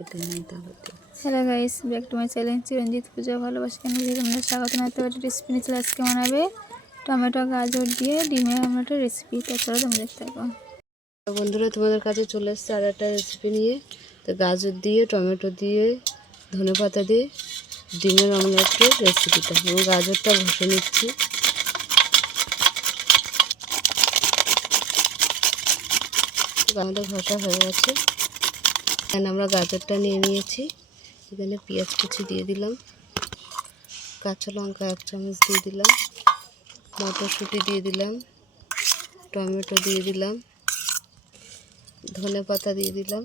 Hello guys, back to my channel Chiranjit পূজা ভালোবাসা কেন তোমরা স্বাগত জানাতে পারি। রেসিপি নিচে আজকে বানাবে টমেটো গাজর দিয়ে ডিমের অমলেটের রেসিপি। তো চলো তোমরা দেখতে থাকো। বন্ধুরা, তোমাদের কাছে চলে এসেছে আর একটা রেসিপি নিয়ে। তো গাজর দিয়ে টমেটো দিয়ে ধনেপাতা দিয়ে ডিমের অমলেটের রেসিপিটা, এবং গাজরটা ঘষে নিচ্ছি। আমাদের ঘষা হয়ে গেছে। এখানে আমরা গাজরটা নিয়ে নিয়েছি। এখানে পেঁয়াজ কুচি দিয়ে দিলাম, কাঁচা লঙ্কা 1 চামচ দিয়ে দিলাম, মটরশুঁটি দিয়ে দিলাম, টমেটো দিয়ে দিলাম, ধনেপাতা দিয়ে দিলাম।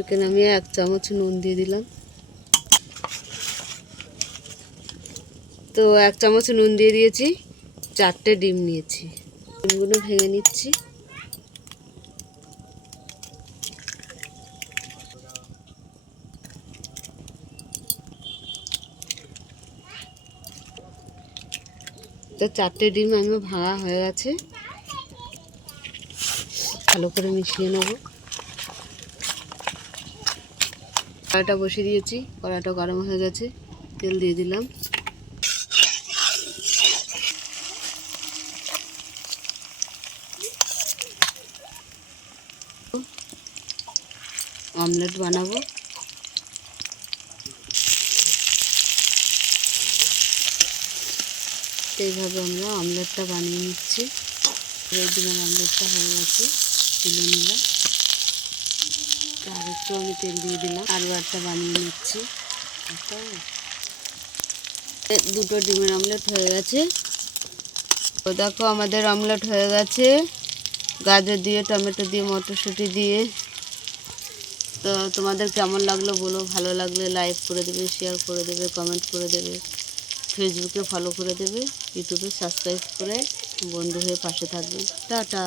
এখানে আমি 1 চামচ নুন দিয়ে দিলাম। তো 1 চামচ নুন দিয়ে দিয়েছি। 4টে ডিম নিয়েছি, ডিমগুলো ভেঙে নিচ্ছি। তো 4টে ডিম আমি ভাঙা হয়ে গেছে, ভালো করে মিশিয়ে নেব। কড়াইটা বসিয়ে দিয়েছি, কড়াইটা গরম হয়ে গেছে, তেল দিয়ে দিলাম। অমলেট বানাবো। এইভাবে আমরা অমলেটটা বানিয়ে নিচ্ছি। ডিমের অমলেটটা হয়ে গেছে, তুলে নিলাম। আর একটু আমি তেল দিয়ে দিলাম, আরও একটা বানিয়ে নিচ্ছি। 2টো ডিমের অমলেট হয়ে গেছে। তো দেখো আমাদের অমলেট হয়ে গেছে, গাজর দিয়ে টমেটো দিয়ে মটরশুঁটি দিয়ে। তো তোমাদের কেমন লাগলো বলো, ভালো লাগলে লাইক করে দেবে, শেয়ার করে দেবে, কমেন্ট করে দেবে, ফেসবুকে ফলো করে দেবে, ইউটিউবে সাবস্ক্রাইব করে বন্ধু হয়ে পাশে থাকবে। টাটা।